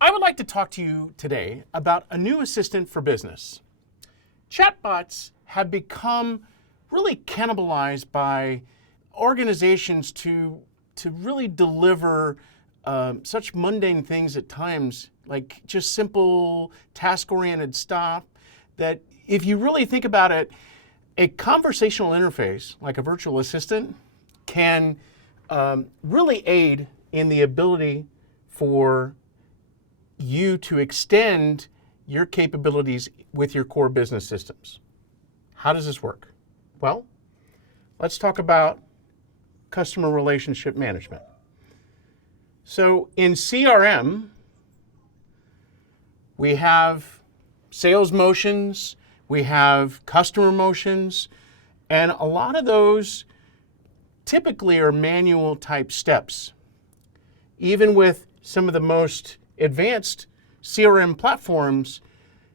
I would like to talk to you today about a new assistant for business. Chatbots have become really cannibalized by organizations to really deliver such mundane things at times, like just simple task-oriented stuff, that if you really think about it, a conversational interface like a virtual assistant can really aid in the ability for you to extend your capabilities with your core business systems. How does this work? Well, let's talk about customer relationship management. So in CRM, we have sales motions, we have customer motions, and a lot of those typically are manual type steps. Even with some of the most advanced CRM platforms,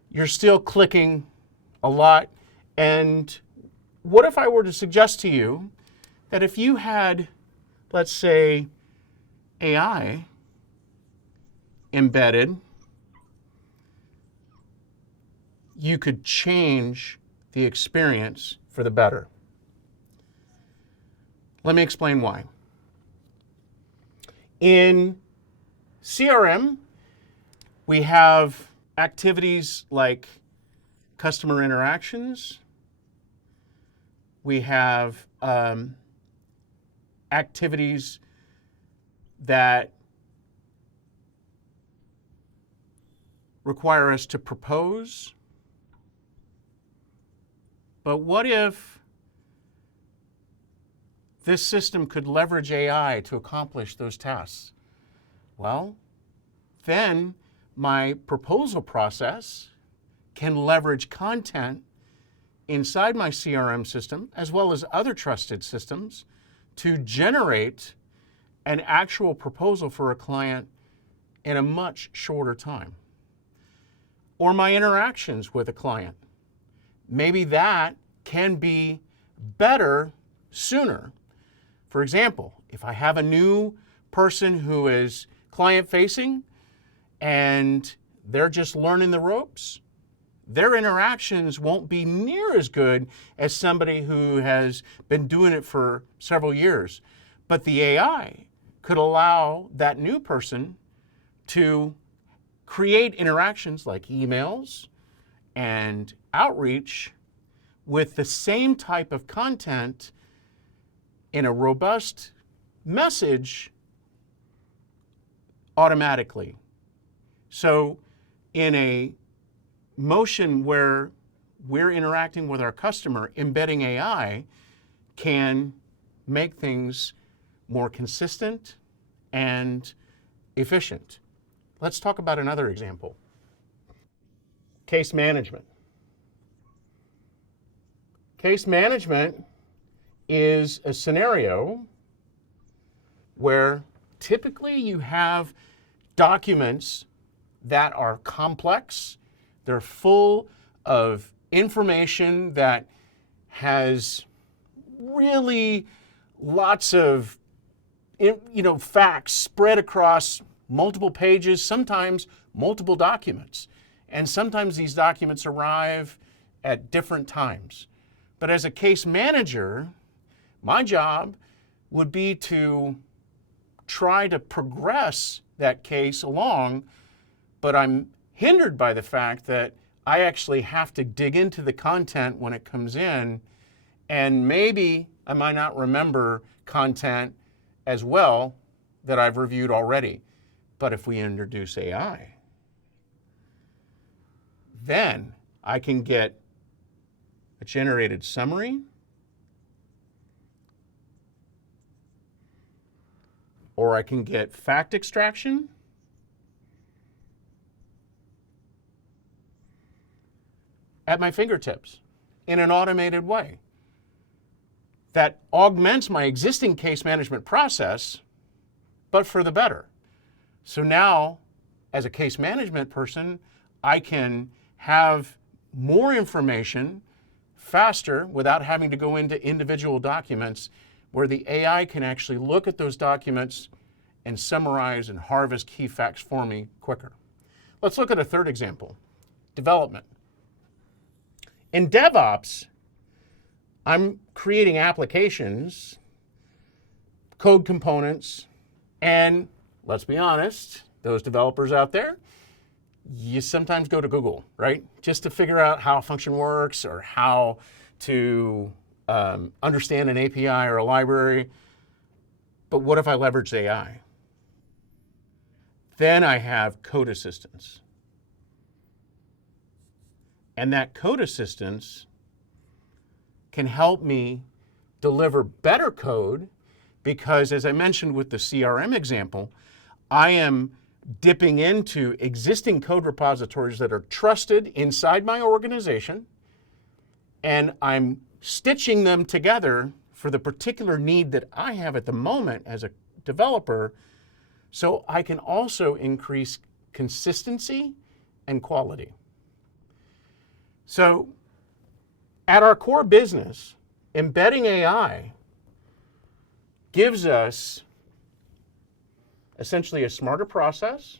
you're still clicking a lot. And what if I were to suggest to you that if you had, let's say, AI embedded, you could change the experience for the better? Let me explain why. In CRM, we have activities like customer interactions. We have activities that require us to propose. But what if this system could leverage AI to accomplish those tasks? Well, then my proposal process can leverage content inside my CRM system, as well as other trusted systems, to generate an actual proposal for a client in a much shorter time. Or my interactions with a client. Maybe that can be better sooner. For example, if I have a new person who is client-facing and they're just learning the ropes, their interactions won't be near as good as somebody who has been doing it for several years. But the AI could allow that new person to create interactions like emails and outreach with the same type of content in a robust message automatically. So in a motion where we're interacting with our customer, embedding AI can make things more consistent and efficient. Let's talk about another example. Case management. Case management is a scenario where typically you have documents that are complex. They're full of information that has really lots of facts spread across multiple pages, sometimes multiple documents. And sometimes these documents arrive at different times. But as a case manager, my job would be to try to progress that case along, but I'm hindered by the fact that I actually have to dig into the content when it comes in, and maybe I might not remember content as well that I've reviewed already. But if we introduce AI, then I can get a generated summary, or I can get fact extraction, at my fingertips in an automated way that augments my existing case management process, but for the better. So now, as a case management person, I can have more information faster without having to go into individual documents, where the AI can actually look at those documents and summarize and harvest key facts for me quicker. Let's look at a third example, development. In DevOps, I'm creating applications, code components, and let's be honest, those developers out there, you sometimes go to Google, right? Just to figure out how a function works or how to understand an API or a library. But what if I leveraged AI? Then I have code assistance. And that code assistance can help me deliver better code because, as I mentioned with the CRM example, I am dipping into existing code repositories that are trusted inside my organization, and I'm stitching them together for the particular need that I have at the moment as a developer, so I can also increase consistency and quality. So at our core business, embedding AI gives us essentially a smarter process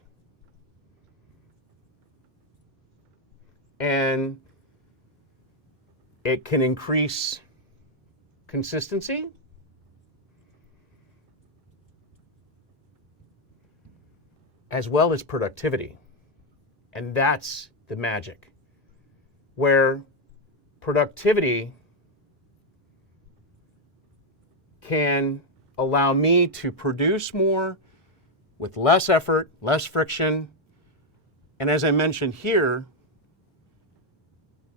and it can increase consistency as well as productivity. And that's the magic, where productivity can allow me to produce more with less effort, less friction, and as I mentioned here,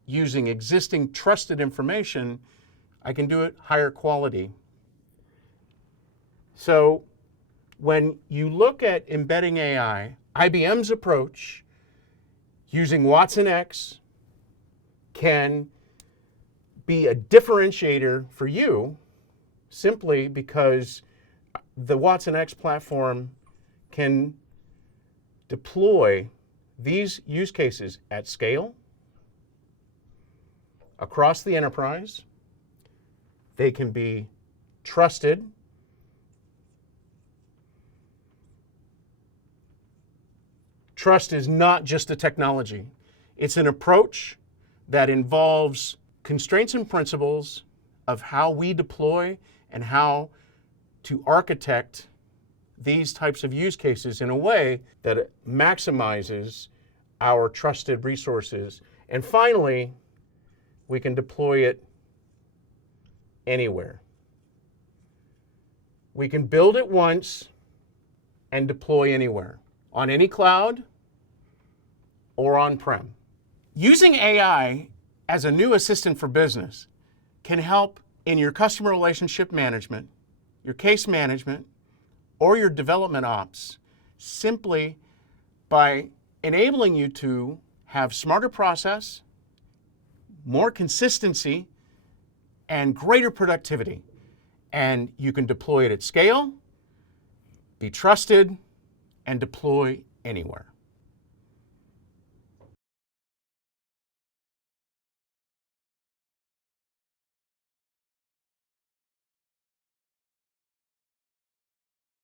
using existing trusted information, I can do it higher quality. So when you look at embedding AI, IBM's approach using Watson X can be a differentiator for you simply because the Watson X platform can deploy these use cases at scale across the enterprise. They can be trusted. Trust is not just a technology. It's an approach that involves constraints and principles of how we deploy and how to architect these types of use cases in a way that maximizes our trusted resources. And finally, we can deploy it anywhere. We can build it once and deploy anywhere, on any cloud or on-prem. Using AI as a new assistant for business can help in your customer relationship management, your case management, or your development ops simply by enabling you to have smarter process, more consistency, and greater productivity. And you can deploy it at scale, be trusted, and deploy anywhere.